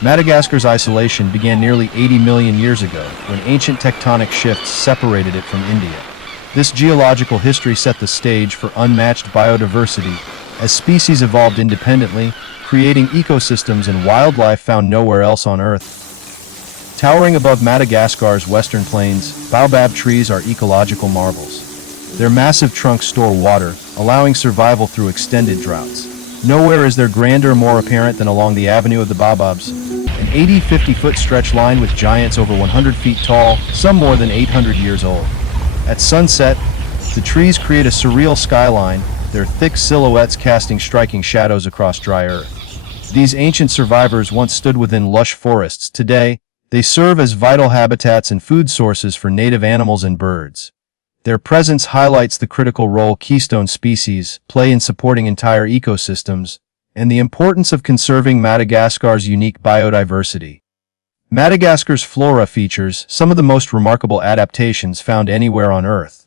Madagascar's isolation began nearly 80 million years ago, when ancient tectonic shifts separated it from India. This geological history set the stage for unmatched biodiversity, as species evolved independently, creating ecosystems and wildlife found nowhere else on Earth. Towering above Madagascar's western plains, baobab trees are ecological marvels. Their massive trunks store water, allowing survival through extended droughts. Nowhere is their grandeur more apparent than along the Avenue of the Baobabs, an 50-foot stretch lined with giants over 100 feet tall, some more than 800 years old. At sunset, the trees create a surreal skyline, their thick silhouettes casting striking shadows across dry earth. These ancient survivors once stood within lush forests. Today, they serve as vital habitats and food sources for native animals and birds. Their presence highlights the critical role keystone species play in supporting entire ecosystems and the importance of conserving Madagascar's unique biodiversity. Madagascar's flora features some of the most remarkable adaptations found anywhere on Earth.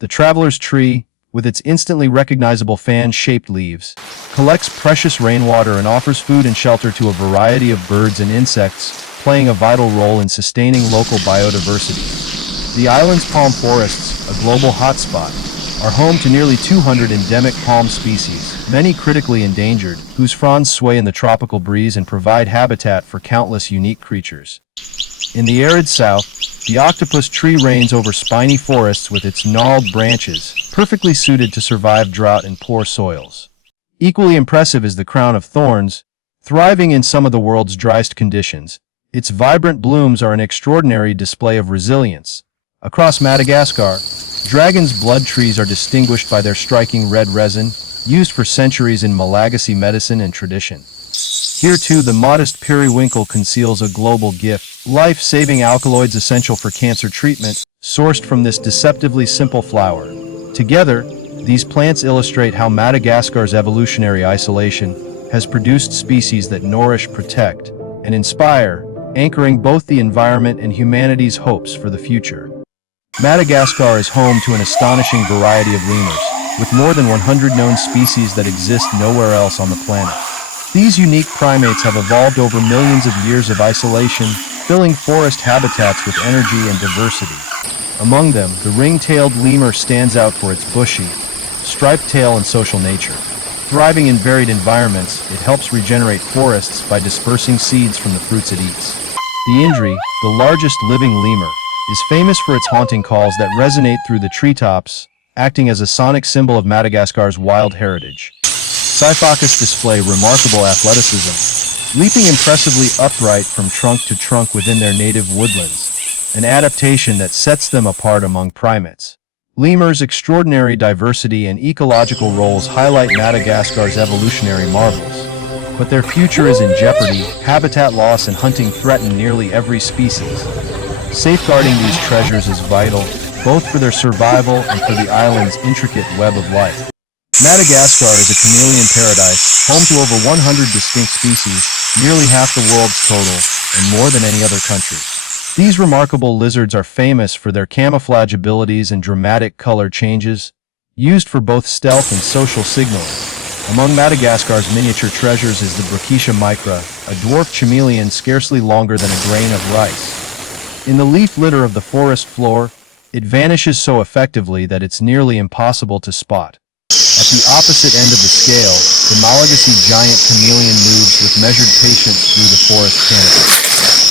The traveler's tree, with its instantly recognizable fan-shaped leaves, collects precious rainwater and offers food and shelter to a variety of birds and insects, playing a vital role in sustaining local biodiversity. The island's palm forests, a global hotspot, are home to nearly 200 endemic palm species, many critically endangered, whose fronds sway in the tropical breeze and provide habitat for countless unique creatures. In the arid south, the octopus tree reigns over spiny forests with its gnarled branches, perfectly suited to survive drought and poor soils. Equally impressive is the crown of thorns, thriving in some of the world's driest conditions. Its vibrant blooms are an extraordinary display of resilience. Across Madagascar, dragon's blood trees are distinguished by their striking red resin, used for centuries in Malagasy medicine and tradition. Here too, the modest periwinkle conceals a global gift, life-saving alkaloids essential for cancer treatment, sourced from this deceptively simple flower. Together, these plants illustrate how Madagascar's evolutionary isolation has produced species that nourish, protect, and inspire, anchoring both the environment and humanity's hopes for the future. Madagascar is home to an astonishing variety of lemurs, with more than 100 known species that exist nowhere else on the planet. These unique primates have evolved over millions of years of isolation, filling forest habitats with energy and diversity. Among them, the ring-tailed lemur stands out for its bushy, striped tail and social nature. Thriving in varied environments, it helps regenerate forests by dispersing seeds from the fruits it eats. The indri, the largest living lemur, is famous for its haunting calls that resonate through the treetops, acting as a sonic symbol of Madagascar's wild heritage. Sifocus display remarkable athleticism, leaping impressively upright from trunk to trunk within their native woodlands, an adaptation that sets them apart among primates. Lemurs' extraordinary diversity and ecological roles highlight Madagascar's evolutionary marvels, but their future is in jeopardy. Habitat loss and hunting threaten nearly every species. Safeguarding these treasures is vital, both for their survival and for the island's intricate web of life. Madagascar is a chameleon paradise, home to over 100 distinct species, nearly half the world's total, and more than any other country. These remarkable lizards are famous for their camouflage abilities and dramatic color changes, used for both stealth and social signaling. Among Madagascar's miniature treasures is the Brachytia micra, a dwarf chameleon scarcely longer than a grain of rice. In the leaf litter of the forest floor, it vanishes so effectively that it's nearly impossible to spot. At the opposite end of the scale, the Malagasy giant chameleon moves with measured patience through the forest canopy.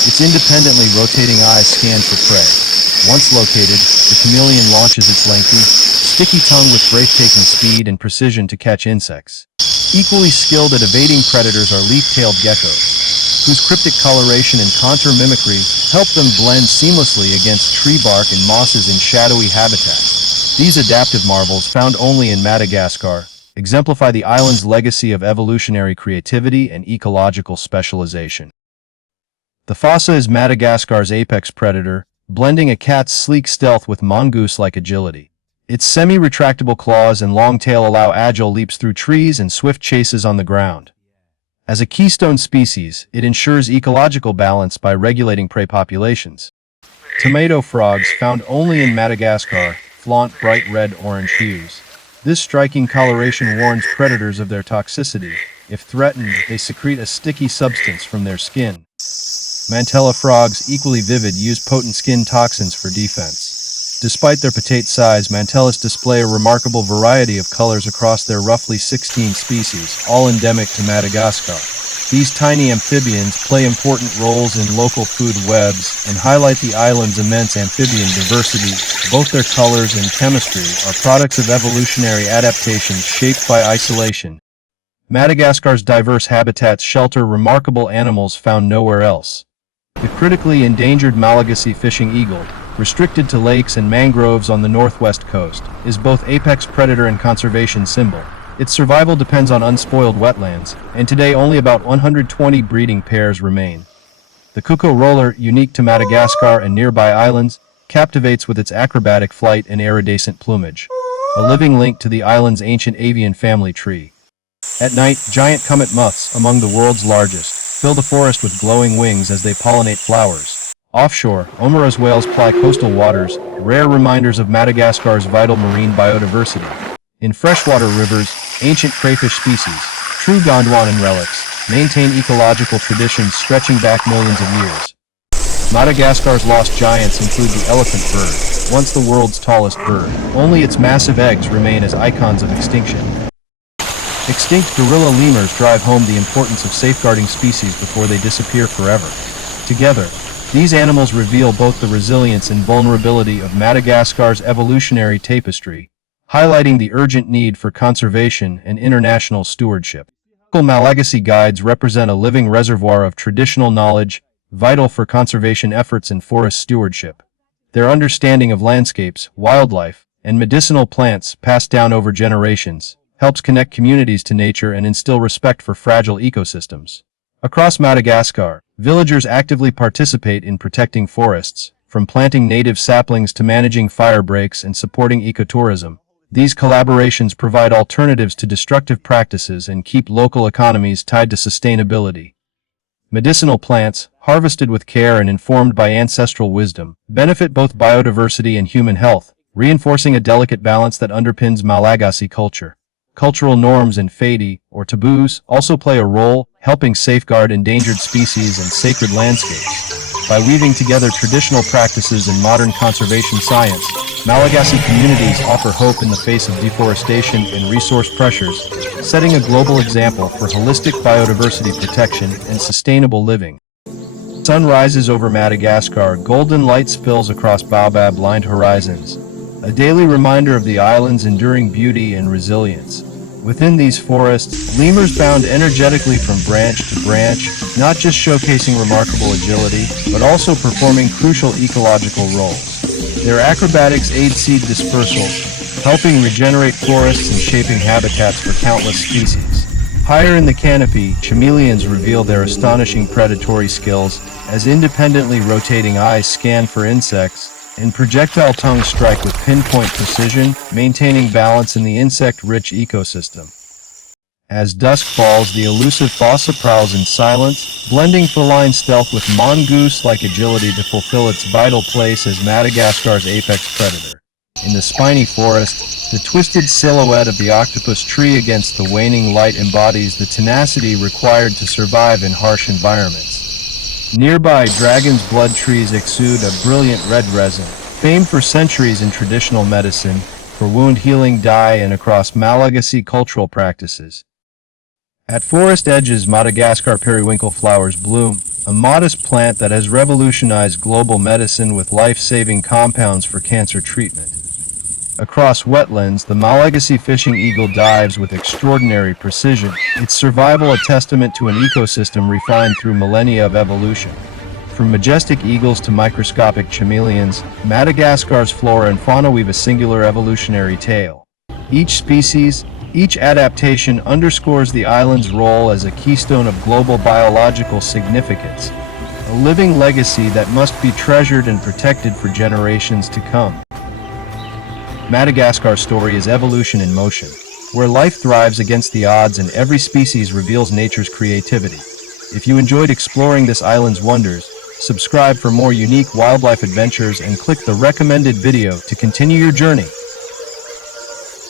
Its independently rotating eyes scan for prey. Once located, the chameleon launches its lengthy, sticky tongue with breathtaking speed and precision to catch insects. Equally skilled at evading predators are leaf-tailed geckos, whose cryptic coloration and contour mimicry help them blend seamlessly against tree bark and mosses in shadowy habitats. These adaptive marvels, found only in Madagascar, exemplify the island's legacy of evolutionary creativity and ecological specialization. The Fossa is Madagascar's apex predator, blending a cat's sleek stealth with mongoose-like agility. Its semi-retractable claws and long tail allow agile leaps through trees and swift chases on the ground. As a keystone species, it ensures ecological balance by regulating prey populations. Tomato frogs, found only in Madagascar, flaunt bright red-orange hues. This striking coloration warns predators of their toxicity. If threatened, they secrete a sticky substance from their skin. Mantella frogs, equally vivid, use potent skin toxins for defense. Despite their petite size, mantellas display a remarkable variety of colors across their roughly 16 species, all endemic to Madagascar. These tiny amphibians play important roles in local food webs and highlight the island's immense amphibian diversity. Both their colors and chemistry are products of evolutionary adaptations shaped by isolation. Madagascar's diverse habitats shelter remarkable animals found nowhere else. The critically endangered Malagasy fishing eagle, restricted to lakes and mangroves on the northwest coast, is both apex predator and conservation symbol. Its survival depends on unspoiled wetlands, and today only about 120 breeding pairs remain. The cuckoo roller, unique to Madagascar and nearby islands, captivates with its acrobatic flight and iridescent plumage, a living link to the island's ancient avian family tree. At night, giant comet moths, among the world's largest, fill the forest with glowing wings as they pollinate flowers. Offshore, Omeras whales ply coastal waters, rare reminders of Madagascar's vital marine biodiversity. In freshwater rivers, ancient crayfish species, true Gondwanan relics, maintain ecological traditions stretching back millions of years. Madagascar's lost giants include the elephant bird, once the world's tallest bird. Only its massive eggs remain as icons of extinction. Extinct gorilla lemurs drive home the importance of safeguarding species before they disappear forever. Together, these animals reveal both the resilience and vulnerability of Madagascar's evolutionary tapestry, highlighting the urgent need for conservation and international stewardship. Local Malagasy guides represent a living reservoir of traditional knowledge, vital for conservation efforts and forest stewardship. Their understanding of landscapes, wildlife, and medicinal plants passed down over generations helps connect communities to nature and instill respect for fragile ecosystems. Across Madagascar, villagers actively participate in protecting forests, from planting native saplings to managing fire breaks and supporting ecotourism. These collaborations provide alternatives to destructive practices and keep local economies tied to sustainability. Medicinal plants, harvested with care and informed by ancestral wisdom, benefit both biodiversity and human health, reinforcing a delicate balance that underpins Malagasy culture. Cultural norms and fadi, or taboos, also play a role, helping safeguard endangered species and sacred landscapes. By weaving together traditional practices and modern conservation science, Malagasy communities offer hope in the face of deforestation and resource pressures, setting a global example for holistic biodiversity protection and sustainable living. Sun rises over Madagascar, golden light spills across baobab-lined horizons, a daily reminder of the island's enduring beauty and resilience. Within these forests, lemurs bound energetically from branch to branch, not just showcasing remarkable agility, but also performing crucial ecological roles. Their acrobatics aid seed dispersal, helping regenerate forests and shaping habitats for countless species. Higher in the canopy, chameleons reveal their astonishing predatory skills, as independently rotating eyes scan for insects, and projectile tongues strike with pinpoint precision, maintaining balance in the insect-rich ecosystem. As dusk falls, the elusive Fossa prowls in silence, blending feline stealth with mongoose-like agility to fulfill its vital place as Madagascar's apex predator. In the spiny forest, the twisted silhouette of the octopus tree against the waning light embodies the tenacity required to survive in harsh environments. Nearby, dragon's blood trees exude a brilliant red resin, famed for centuries in traditional medicine, for wound healing dye and across Malagasy cultural practices. At forest edges, Madagascar periwinkle flowers bloom, a modest plant that has revolutionized global medicine with life-saving compounds for cancer treatment. Across wetlands, the Malagasy fishing eagle dives with extraordinary precision, its survival a testament to an ecosystem refined through millennia of evolution. From majestic eagles to microscopic chameleons, Madagascar's flora and fauna weave a singular evolutionary tale. Each species, each adaptation underscores the island's role as a keystone of global biological significance, a living legacy that must be treasured and protected for generations to come. Madagascar's story is evolution in motion, where life thrives against the odds and every species reveals nature's creativity. If you enjoyed exploring this island's wonders, subscribe for more unique wildlife adventures and click the recommended video to continue your journey.